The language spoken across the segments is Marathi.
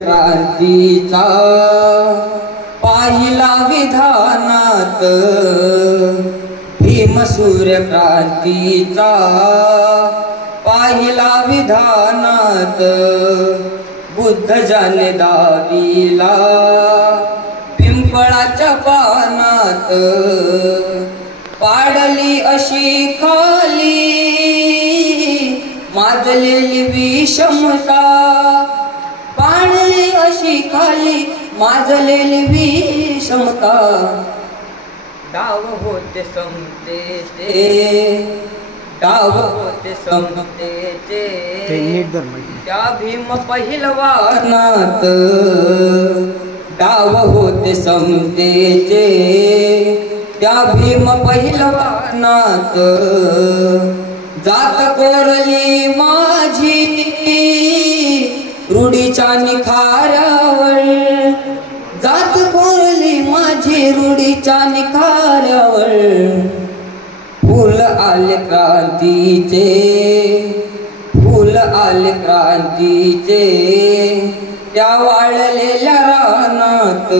क्रांतीचा पाहिला विधानात भीम सूर्य क्रांतीचा पाहिला विधानात बुद्ध जाने दाविला पिंपळाच्या पानात पाडली अशी खाली माजलेली विषमता पाडली अशी खाली माजलेली विषमता डाव होते समतेचे डाव होते समतेचे त्या भीम पहिलवानात डाव होते समतेचे त्या भीम पहिलवानात जात कोरली माझी रूढीच्या निखाऱ्यावर जात कोरली माझी रूढीच्या निखाऱ्यावर फूल आले क्रांतीचे फूल आले क्रांतीचे त्या वाळलेल्या रानात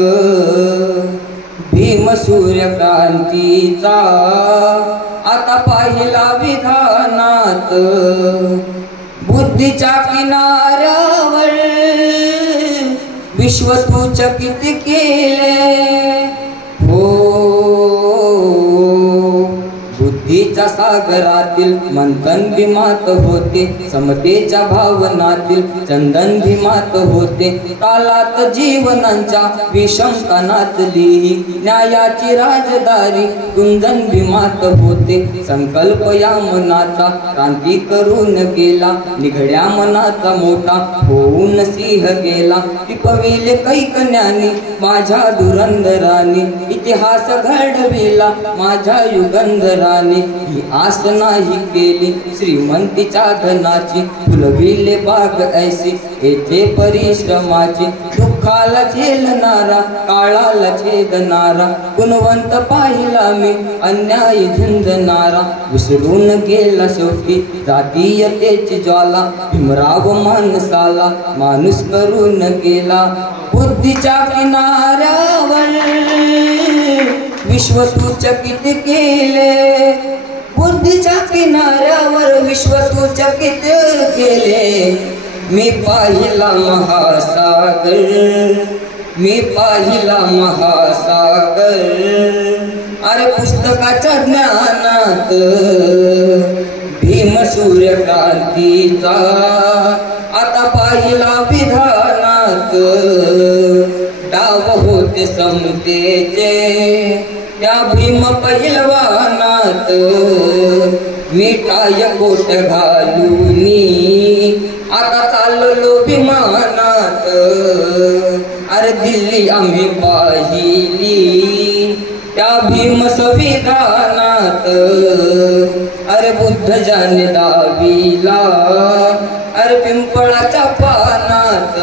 भीम सूर्य क्रांतीचा आता पाहिला विधानात बुद्धीच्या किनाऱ्यावर विश्व तू चकित केले हो बुद्धीच्या सागरातील मंथन भीमात होते समतेच्या भावनातील चंदन भीमात होते कालात जीवनांच्या विषमता नाचली न्यायाची राजदारी गुंजन भीमात होते संकल्प या मनाचा क्रांती करून गेला निघड्या मनाचा मोठा होऊन सिंह गेला टिपविले कैकन्यानी माझ्या धुरंधरानी इतिहास घडविला माझ्या युगंधरानी ही आस नाही केली श्रीमंतीच्या धनाची फुलविले बाग ऐसी येथे परिश्रमाची दुःखाला झेलणारा काळाला छेदणारा गुणवंत पाहिला मी अन्याय झुंजणारा विसरून गेला शेवटी जातीयतेची ज्वाला भीमराव माणसाला माणूस करून गेला बुद्धीच्या किनाऱ्यावर विश्व तू चकित केले बुद्धीच्या किनाऱ्यावर विश्व तू चकित केले मी पाहिला महासागर मी पाहिला महासागर अरे पुस्तकाच्या ज्ञानात भीम सूर्य क्रांतीचा आता पाहिला विधानात डाव होते समतेचे त्या भीम पहिलवानात मिठाय कोट घालूनी आता चाललो विमानात अरे दिल्ली आम्ही पाहिली त्या भीम संविधानात अरे बुद्ध जाने दाविला अरे पिंपळाच्या पानात